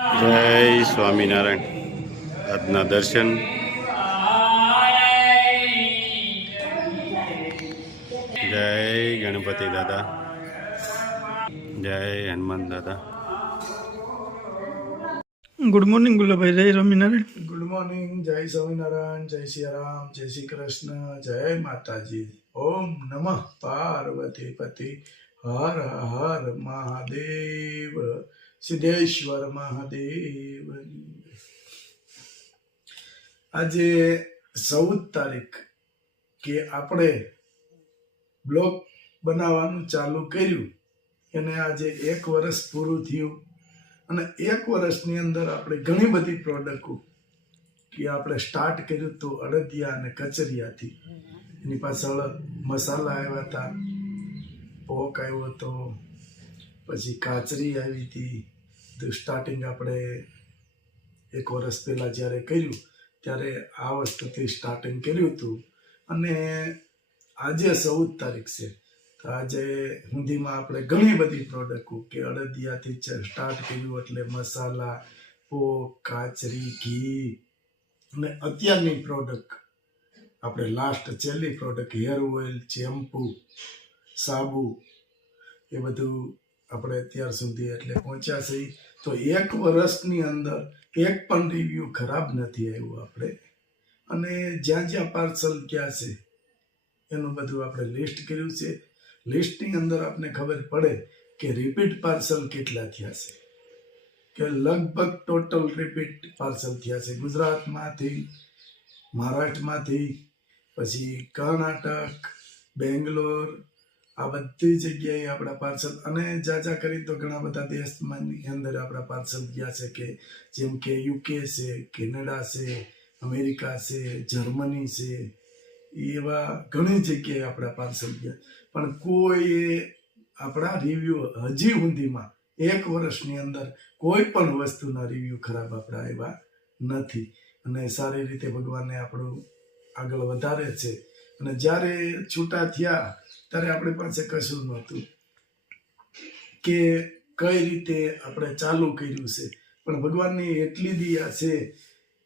જય સ્વામિનારાયણ. આજના દર્શન જય ગણપતિ દાદા, જય હનુમાન દાદા. Good morning Gulabhai. જય સ્વામિનારાયણ. Good morning. જય સ્વામિનારાયણ. જય સિયારામ. જય શ્રી કૃષ્ણ. જય માતાજી. ઓમ નમઃ પાર્વતી પતિ. હર હર મહાદેવ. સિદ્ધેશ્વર મહાદેવ. આજે 14 તારીખ કે આપણે બ્લોગ બનાવવાનું ચાલુ કર્યું એને આજે 1 વર્ષ પૂરું થયું. અને 1 વર્ષની અંદર આપણે ઘણી બધી પ્રોડક્ટો કે આપણે સ્ટાર્ટ કર્યું તો અડદિયા અને કચરિયાથી. એની પાછળ મસાલા આવ્યા હતા, પોક આવ્યો હતો, પછી કાચરી આવી હતી. તો સ્ટાર્ટિંગ આપણે 1 વર્ષ પહેલાં જ્યારે કર્યું ત્યારે આ વસ્તુથી સ્ટાર્ટિંગ કર્યું હતું. અને આજે 14 તારીખ છે તો આજે સુધીમાં આપણે ઘણી બધી પ્રોડક્ટો કે અડદિયાથી સ્ટાર્ટ કર્યું એટલે મસાલા, પોક, કાચરી, ઘી અને અત્યારની પ્રોડક્ટ આપણે લાસ્ટ છેલ્લી પ્રોડક્ટ હેર ઓઇલ, શેમ્પુ, સાબુ એ બધું આપણે અત્યાર સુધી એટલે પહોંચ્યા છીએ. તો 1 વર્ષની અંદર એક પણ રિવ્યૂ ખરાબ નથી આવ્યું આપણે. અને જ્યાં જ્યાં પાર્સલ ગયા છે એનું બધું આપણે લિસ્ટ કર્યું છે. લિસ્ટની અંદર આપને ખબર પડે કે રિપીટ પાર્સલ કેટલા થયા છે, કે લગભગ ટોટલ રિપીટ પાર્સલ થયા છે ગુજરાતમાંથી, મહારાષ્ટ્રમાંથી, પછી કર્ણાટક, બેંગ્લોર, આ બધી જગ્યાએ આપણા પાર્સલ. અને જાજા કરી તો ઘણા બધા દેશની અંદર આપણા પાર્સલ ગયા છે, કે જેમ કે યુકે છે, કેનેડા છે, અમેરિકા છે, જર્મની છે, એવા ઘણી જગ્યાએ આપણા પાર્સલ ગયા. પણ કોઈ આપણા રિવ્યૂ હજી સુધીમાં 1 વર્ષની અંદર કોઈ પણ વસ્તુના રિવ્યૂ ખરાબ આપણા આવ્યા નથી. અને સારી રીતે ભગવાને આપણું આગળ વધારે છે. અને જ્યારે છૂટા થયા ત્યારે આપણી પાસે કશું નહોતું કે કઈ રીતે આપણે ચાલુ કર્યું છે. પણ ભગવાનની એટલી દયા છે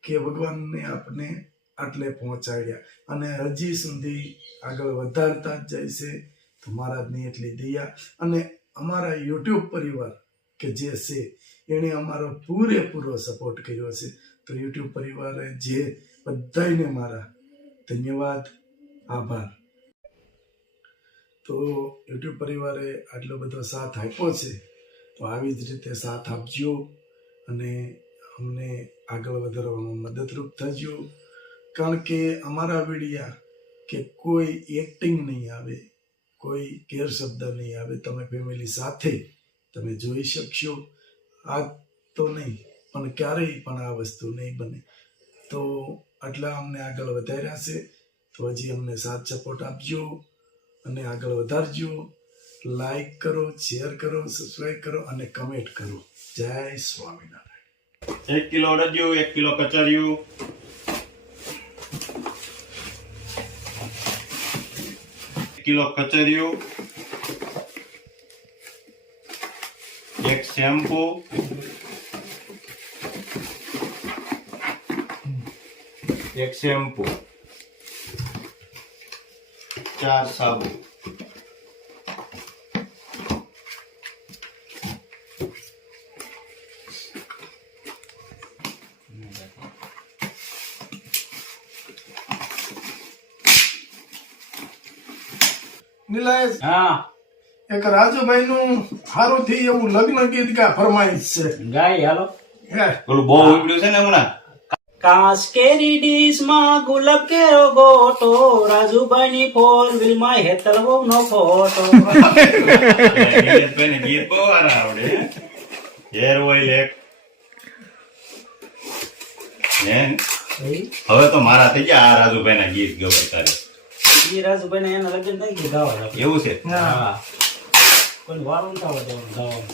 કે ભગવાનને આપણે આટલે પહોંચાડ્યા અને હજી સુધી આગળ વધારતા જ જાય છે. તો મહારાજની એટલી દયા. અને અમારા યુટ્યુબ પરિવાર કે જે છે એણે અમારો પૂરેપૂરો સપોર્ટ કર્યો છે. તો યુટ્યુબ પરિવારે જે બધાને મારા ધન્યવાદ, આભાર. તો યુટ્યુબ પરિવારે આટલો બધો સાથ આપ્યો છે તો આવી જ રીતે સાથ આપજો અને અમને આગળ વધારવામાં મદદરૂપ થજો. કારણ કે અમારા વિડીયા કે કોઈ એક્ટિંગ નહીં આવે, કોઈ ગેરશબ્દ નહીં આવે. તમે ફેમિલી સાથે તમે જોઈ શકશો. આ તો નહીં પણ ક્યારેય પણ આ વસ્તુ નહીં બને. તો આટલા અમને આગળ વધાર્યા છે તો હજી અમને સાથ સપોર્ટ આપજો અને આગળ વધારજો. લાઈક કરો, શેર કરો, સબસ્ક્રાઈબ કરો અને કમેન્ટ કરો. જય સ્વામિનારાયણ. 1 કિલો અડદિયું, 1 કિલો કચરિયું, 1 કિલો કચરિયું, 1 શેમ્પુ, 4 સાબુ, નિલેશ, હા એક રાજુભાઈ નું સારું થી એવું લગ્ન ગીત કા ફરમાઈશ છે. ગાય હાલો. હે, ઓલું બહુ ઉપડ્યું છે ને હમણાં. કાંસ કેરી ડીશ માં ગુલાબ કેરો ગોટો, રાજુભાઈ ની 4 વ્હીલ માં હેતલવો નો ફોટો. નીલેશભાઈને ગીત બહુ સારા આવડે. હેર ઓઇલ એક ને હવે તો મારા થઈ ગયા. આ રાજુભાઈ ના ગીત ગવાય તારે. ઈ રાજુભાઈ ને એના લગ્ન થઈ ગયા ગાવા. એવું છે? હા, કોઈ વારું ના આવે ગાવાનું.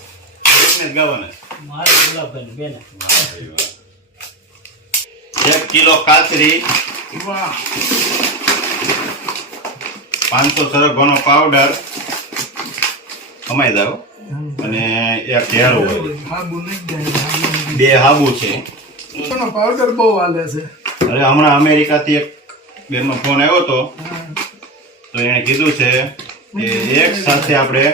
એકને જ ગાવાના. મારે ગુલાબભાઈ ની બેન. 1 કિલો કાચરી, વાહ, 500 સરગવાનો પાવડર કમાઈ જાવ અને 1 હેર ઓઇલ. હા, બોલી જ જાય. 2 હાબુ છે. એનો પાવડર બહુ હાલે છે. અરે હમણાં અમેરિકાથી એક બેનનો ફોન આવ્યો હતો, તો એને કીધું છે કે એક સાથે આપણે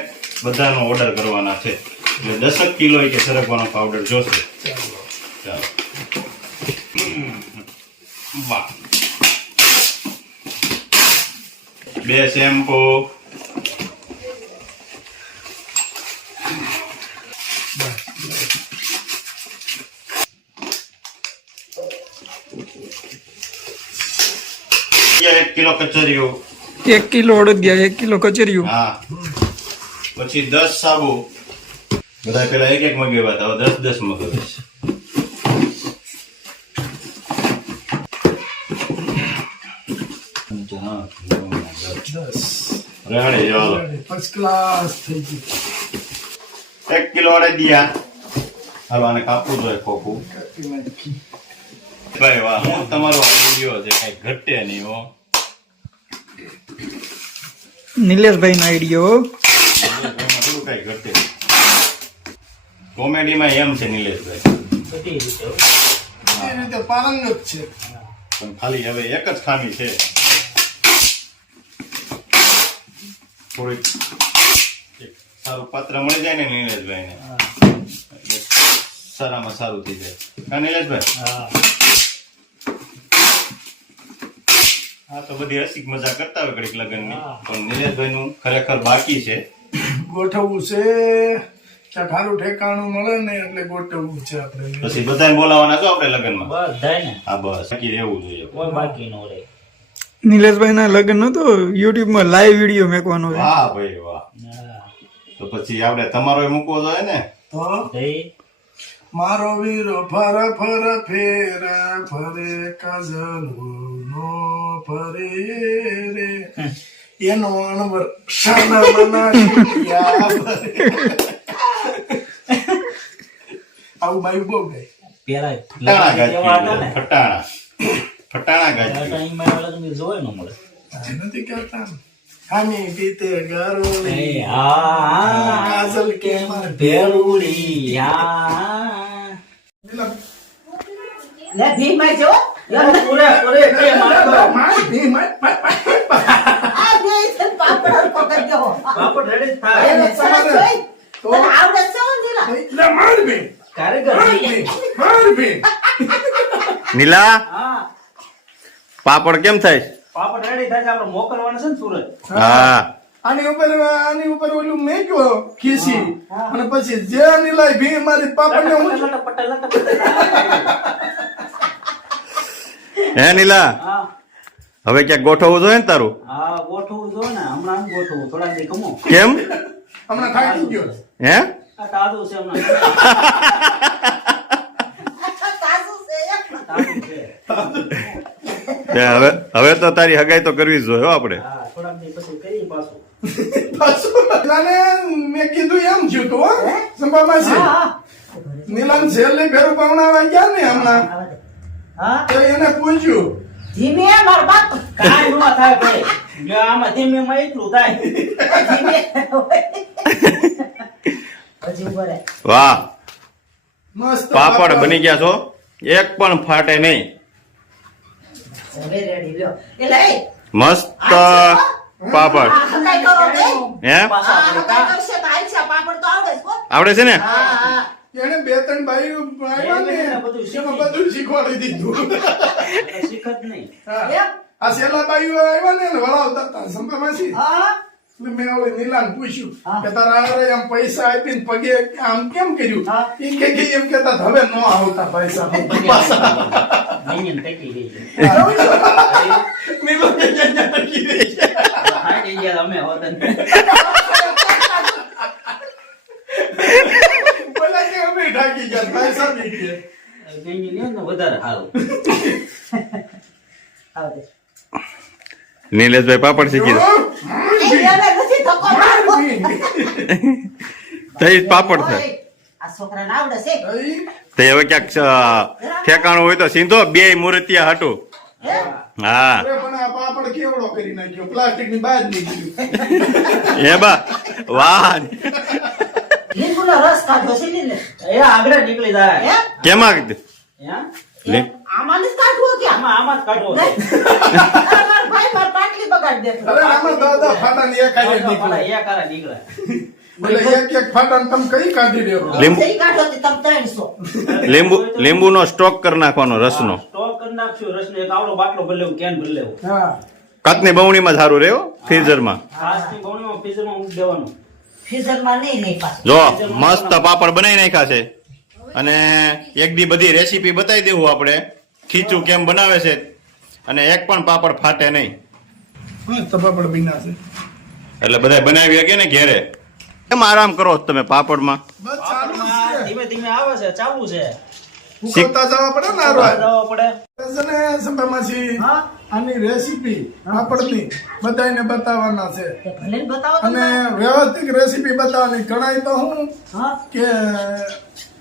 બધાનો ઓર્ડર કરવાના છે, એટલે 10 કિલો કે સરગવાનો પાવડર જોશે. ચાલો. વાહ. 2 શેમ્પુ, એક કિલો કચરિયું, 1 કિલો અડદિયા, 1 કિલો કચરિયું. હા, પછી 10 સાબુ. બધા પેલા એક મગાવ્યા હતા, હવે 10 મગાવે છે. હા, 10 રેડી, ચાલો. ફર્સ્ટ ક્લાસ થઈ ગયું. 1 કિલો અડદિયા. હાલો, આને કાપવું જોઈએ ખોખું. કાપી નાખી. ભાઈ વાહ, હું તમારો વિડીયો છે, કઈ ઘટે નહીં હો. નિલેશભાઈ નો આઈડિયો. થોડું કઈ ઘટે. કોમેડીમાં એમ છે નિલેશભાઈ, બધી રીતે એ રીતે પારંગત છે. પણ ખાલી હવે એક જ ખામી છે, થોડીક એક સારું પાત્ર મળી જાય ને નિલેશભાઈ ને, એટલે સારામાં સારું થઈ જાય. હા નિલેશભાઈ, હા હા તો બધી રસિક મજા કરતા હોય ઘડીક લગ્નની, હા. પણ નિલેશભાઈ નું ખરેખર બાકી છે. ગોઠવવું છે, ક્યાંક સારું ઠેકાણું મળે ને એટલે ગોઠવવું છે આપણે. પછી બધાને બોલાવાના છો આપણે લગ્નમાં. બધાય ને હા બસ, બાકી રહેવું જોઈએ. કોઈ બાકી નો રહે. નિલેશભાઈ ના લગ્ન નો તો યુટ્યુબ માં લાઈવ વિડીયો મેકવાનો છે. વાહ ભાઈ વાહ. હા તો પછી આપણે તમારો મૂકવો જોઈએ ને. તો જઈ મારો વીરો ફર ફર ફેરા ફરે કાજલ નો ફરે રે એનો અણવર શાના મના શિયા ફરે. આવું બાયું બહુ ગઈ. પેલા ફટાણા કેવા હતા ને ફટાણા ફટાણા આ ગાજી. ટાઈમમાં એવા લગ્ન જોવે ન મળે. આ નથી કહેતા ને. હામી પીતે ગરોળી એ હા કાજલ કે માર ભેરુડી હા લે ભીમાઈ જો પૂરે પૂરે કે મારતો માર ભી માર આ બે છે પાપડ પકડ દો પાપડ રેડી થાય એને સરસ જોઈ તો? તને આવડે છે હો નીલા એટલે માર ભી કારીગર માર ભી નીલા, હા પાપડ કેમ થાય? પાપડ રેડી થાય છે આપણે મોકલવાના છે ને સુરત. હા, આની ઉપર ઓલું મેક્યો ખીસી અને પછી જે નીલાય ભી મારી પાપડ ને હું હે નીલા, હા હવે ક્યાંક ગોઠવવું જોઈએ ને તારું? હા ગોઠવું જો ને હમણાં આમ ગોઠવું થોડા દી કમો કેમ? હમણાં થાકી ગયો. હે? આ તાજું છે હમણાં તાજુ છે તાજું છે તે હવે તો તારી હગાઈ તો કરવી જ જોઈએ હો આપણે. હા થોડાક દી પછી કરી પાછું પાછું નીલાને મેં કીધું એમ થયું તું હો સંભામાં છે નીલાને છેલ્લે ફેરું પાવણાવા ગયા ને હમણાં હા તો એને પૂછ્યું ધીમે માર બાપ કાંઈ ન થાય ભાઈ જો આમાં ધીમેમાં એટલું થાય ધીમે હજી બોલે વાહ, મસ્ત પાપડ બની ગયા છો, એક પણ ફાટે નહીં. હવે રેડી લ્યો એટલે એ મસ્ત પાપડ. આ હકાઈ કરો કે હે? પાછા આ આપણે હકાઈ કરશે તો આઈ છે પાપડ તો આવડે છે હો. આવડે છે ને? હા હા એને 2-3 બાઈઓ આવ્યા ને એને બધું શીખી. એમાં બધું શીખવાડી દીધું. શીખ જ નહીં હા. એમ? આ છેલ્લા બાઈઓ આવ્યા ને એને વળાવતા હતા સંભામાં છે. હા એટલે મેં ઓલી નીલાને પૂછ્યું હા. કે તારા હારે આમ પૈસા આપીને પગે આમ કેમ કર્યું હા. ઈ કે એમ કહેતા હવે નો આવતા પૈસા પાછા. નહીં ટકી ગઈ છે નીલો કે અહીંયા રાખી દે છે. હાઈ ગયા અમે હોતન બોલા કે અમે ઢાકી ગયા પૈસા બી ગયા. નહીં લ્યો ને વધારે સારું આવડે નીલેશભાઈ પાપડ શીખી એ એને નથી ધક્કો મારવો. થઈ પાપડ થાય. ઓય, આ છોકરાને આવડે છે તે હવે ક્યાંક ઠેકાણું હોય તો સીધો 2 મૂર્તિયા હાટું. હે? હા, અરે પણ આ પાપડ કેવડો કરી નાખ્યો પ્લાસ્ટિક ની બહાર નીકળ્યું. એ બા વાહ, લીંબુનો રસ કાઢો છે ને એ આગળ નીકળી જાય હે કેમાં હે? આમાં જ કાઢવો કે આમાં જ કાઢવો છે. મારા ભાઈ માર પાટલી બગાડી દેતો અરે આમાં દાદા ફાટાની એક આયે નીકળે. એ કારા નીકળે. એટલે એક ફાટાને તમે કઈ કાઢી રહ્યો? લીંબુ સહી કાઢો તે તમે 300 લીંબુનો સ્ટોક કરી નાખવાનો રસનો. સ્ટોક કરી નાખશું રસનો એક આવડો બાટલો ભરી લેવું કેન ભરી લેવું હા કાચની બવણીમાં સારું રહ્યો ફ્રીઝરમાં. ખાસની બવણીમાં ફ્રીઝરમાં મૂકી દેવાનું. ફ્રીઝરમાં નહીં લઈ પાછું જો મસ્ત પાપડ બનાવી નાખ્યા છે અને એક દી બધી રેસીપી બતાવી દેવું આપણે ખીચું કેમ બનાવે છે અને એક પણ પાપડ ફાટે નહીં મસ્ત પાપડ બીના છે. એટલે બધા બનાવી શકે ને ઘેરે. કેમ આરામ કરો છો તમે પાપડમાં? બસ ચાલુ જ પાપડમાં છે. ધીમે ધીમે આવે છે ચાલુ છે ઉકળતા જવા પડે ને હારવાર. જવા પડે છે ને સંભામાસી, આની રેસીપી પાપડની બધાને બતાવવાના છે તે ભલે ને બતાવો અને તમે વ્યવસ્થિત રેસીપી બતાવવાની. ઘણાય તો હું હા કે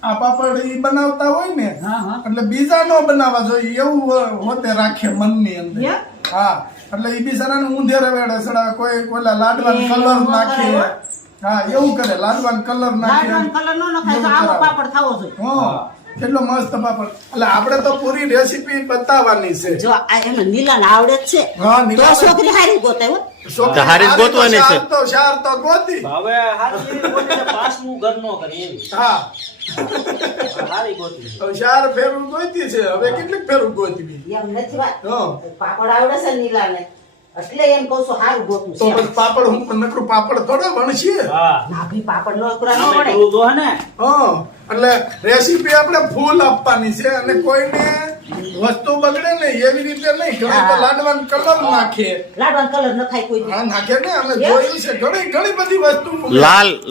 આ પાપડ ઈ બનાવતા હોય ને હા હા એટલે બીજા નો બનાવવા જોઈએ એવું હોતે રાખે મનની અંદર. યા? હા એટલે ઈ બિચારાને ઊંધેરે વેડે સડાવે. કોઈ કોઈલા લાડવાન એ કલર એવું નાખે. કરે. હા એવું કરે, લાડવાન કલર નાખે. લાડવાનો કલર નો નખાય તો આવો પાપડ ખાવો જોઈએ હા કેટલો મસ્ત પાપડ. એટલે આપણે તો પૂરી રેસીપી બતાવવાની છે. જો આ એમને નીલાને આવડે જ છે હા તો નીલા છોકરી હારી ગોતે હો છોકરી હારી જ ગોતવાની છે. શાર તો ગોતી. હવે હારી એવી ગોતી કે પાંચમું ઘર નો કરે એવી હા હારી ગોતી હવે શાર ફેરવું ગોતી છે. હવે કેટલીક ફેરવું ગોતી? એમ નથી વાત હા પાપડ આવડે છે નીલાને એટલે એમ કહું છું હારું ગોતું તો છે પછી પાપડ હું પણ નકરું પાપડ થોડા વણશીએ. હા નાભી પાપડ નો અકરા ન તમે મળે પેલું જો હે ને હા એટલે રેસીપી આપણે ફૂલ આપવાની છે અને કોઈને વસ્તુ બગડે ને એવી રીતે નહીં. ઘણી તો લાડવાન કલર નાખે. લાડવાનો કલર ન ખાય કોઈ દી. હા નાખે ને અમે જોયું છે ઘણી ઘણી બધી વસ્તુ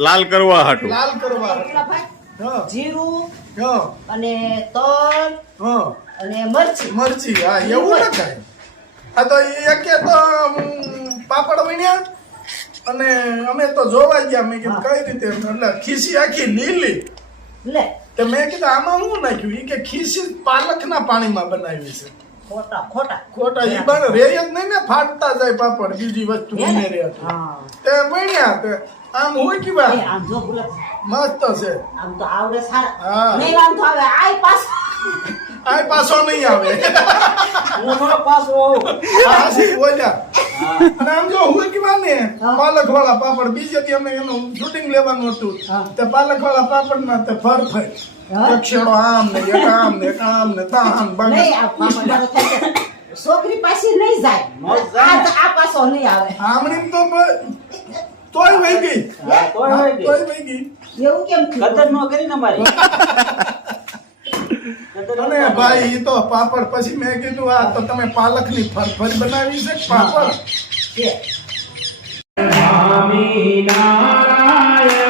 લાલ કરવા હાટું. લાલ કરવા. એટલા ભાઈ હા જીરું હા અને તલ હા અને મરચી મરચી. હા એવું ના ખાય. આ તો એકે તો પાપડ બન્યા અને અમે તો જોવા ગયા. મેં કીધું કઈ રીતે એટલે ખીસી આખી લીલી. લે તો મેં કીધું આમાં શું નાખ્યું? ઈ કે ખીસી પાલકના પાણીમાં બનાવી છે. ખોટા ખોટા ખોટા ઈ બને રે જ નહીં ને, ફાટતા જાય પાપડ. બીજી વસ્તુ ઉમેરે હા તે બન્યા તે આમ હોય કે એ બા આમ જો ગુલાબ મસ્ત છે. આમ તો આવડે સારા હા. નહીં આમ તો આવે આય પાસ આ પાછો નહીં આવે. હું થોડો પાછો આવું હાસી બોલ્યા. અને આમ જો હોય કે બા ને પાલક વાળા પાપડ બીજે દી અમે એનું શૂટિંગ લેવાનું હતું તે પાલક વાળા પાપડ ના તે ફર ફર એક છેડો આમ ને એક આમ ને એક આમ ને તામ બને. નહીં આ પાપડ મારો થાય છે. છોકરી પાસે નહીં જાય આ પાછો નહીં આવે આમણી તો તોય વહી ગઈ. હા, તોય હોય ગઈ. તોય વહી ગઈ. એવું કેમ થયું કદર નો કરી ને મારી અને ભાઈ ઈ તો પાપડ પછી મેં કીધું આ તો તમે પાલકની ફરફર બનાવી છે કે પાપડ? છે સ્વામિનારાયણ